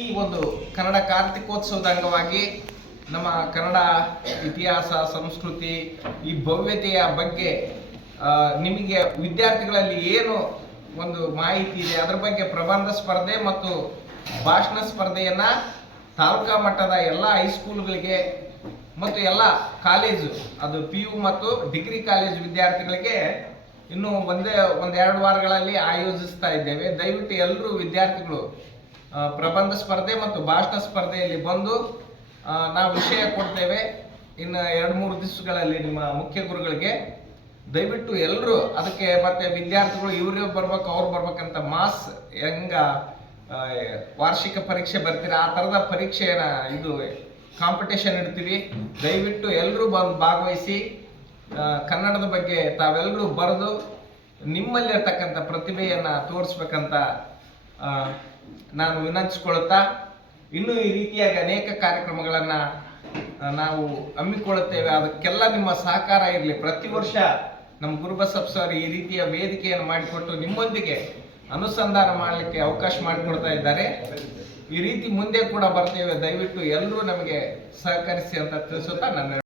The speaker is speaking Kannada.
ಈ ಒಂದು ಕನ್ನಡ ಕಾರ್ತಿಕೋತ್ಸವದ ಅಂಗವಾಗಿ ನಮ್ಮ ಕನ್ನಡ ಇತಿಹಾಸ ಸಂಸ್ಕೃತಿ ಈ ಭವ್ಯತೆಯ ಬಗ್ಗೆ ನಿಮಗೆ ವಿದ್ಯಾರ್ಥಿಗಳಲ್ಲಿ ಏನು ಒಂದು ಮಾಹಿತಿ ಇದೆ ಅದರ ಬಗ್ಗೆ ಪ್ರಬಂಧ ಸ್ಪರ್ಧೆ ಮತ್ತು ಭಾಷಣ ಸ್ಪರ್ಧೆಯನ್ನ ತಾಲೂಕಾ ಮಟ್ಟದ ಎಲ್ಲ ಹೈಸ್ಕೂಲ್ಗಳಿಗೆ ಮತ್ತು ಎಲ್ಲ ಕಾಲೇಜು ಅದು PU ಮತ್ತು ಡಿಗ್ರಿ ಕಾಲೇಜು ವಿದ್ಯಾರ್ಥಿಗಳಿಗೆ ಇನ್ನು ಒಂದೆರಡು ವಾರಗಳಲ್ಲಿ ಆಯೋಜಿಸ್ತಾ ಇದ್ದೇವೆ. ದಯವಿಟ್ಟು ಎಲ್ಲರೂ ವಿದ್ಯಾರ್ಥಿಗಳು ಪ್ರಬಂಧ ಸ್ಪರ್ಧೆ ಮತ್ತು ಭಾಷಣ ಸ್ಪರ್ಧೆಯಲ್ಲಿ ಬಂದು ನಾವು ವಿಷಯ ಕೊಡ್ತೇವೆ. ಇನ್ನು 2-3 ದಿವಸಗಳಲ್ಲಿ ನಿಮ್ಮ ಮುಖ್ಯ ಗುರುಗಳಿಗೆ ದಯವಿಟ್ಟು ಎಲ್ಲರೂ ಅದಕ್ಕೆ ಮತ್ತೆ ವಿದ್ಯಾರ್ಥಿಗಳು ಇವ್ರಿಗೆ ಬರ್ಬೇಕು ಅವ್ರು ಬರ್ಬೇಕಂತ ಮಾಸ್ ಹೆಂಗ ವಾರ್ಷಿಕ ಪರೀಕ್ಷೆ ಬರ್ತೀರಾ ಆ ಥರದ ಪರೀಕ್ಷೆನ ಇದು ಕಾಂಪಿಟೇಷನ್ ಇಡ್ತೀವಿ. ದಯವಿಟ್ಟು ಎಲ್ಲರೂ ಬಂದು ಭಾಗವಹಿಸಿ ಕನ್ನಡದ ಬಗ್ಗೆ ತಾವೆಲ್ಲರೂ ಬರೆದು ನಿಮ್ಮಲ್ಲಿರ್ತಕ್ಕಂಥ ಪ್ರತಿಭೆಯನ್ನು ತೋರಿಸ್ಬೇಕಂತ ನಾನು ವಿನಂತಿಸಿಕೊಳ್ಳುತ್ತಾ ಇನ್ನೂ ಈ ರೀತಿಯಾಗಿ ಅನೇಕ ಕಾರ್ಯಕ್ರಮಗಳನ್ನು ನಾವು ಹಮ್ಮಿಕೊಳ್ಳುತ್ತೇವೆ. ಅದಕ್ಕೆಲ್ಲ ನಿಮ್ಮ ಸಹಕಾರ ಇರಲಿ. ಪ್ರತಿ ವರ್ಷ ನಮ್ಮ ಗುರುಬಸಪ್ಪ ಸರ್ ಈ ರೀತಿಯ ವೇದಿಕೆಯನ್ನು ಮಾಡಿಕೊಟ್ಟು ನಿಮ್ಮೊಂದಿಗೆ ಅನುಸಂಧಾನ ಮಾಡಲಿಕ್ಕೆ ಅವಕಾಶ ಮಾಡಿಕೊಡ್ತಾ ಇದ್ದಾರೆ. ಈ ರೀತಿ ಮುಂದೆ ಕೂಡ ಬರ್ತೇವೆ. ದಯವಿಟ್ಟು ಎಲ್ಲರೂ ನಮಗೆ ಸಹಕರಿಸಿ ಅಂತ ತಿಳಿಸುತ್ತಾ ನನ್ನ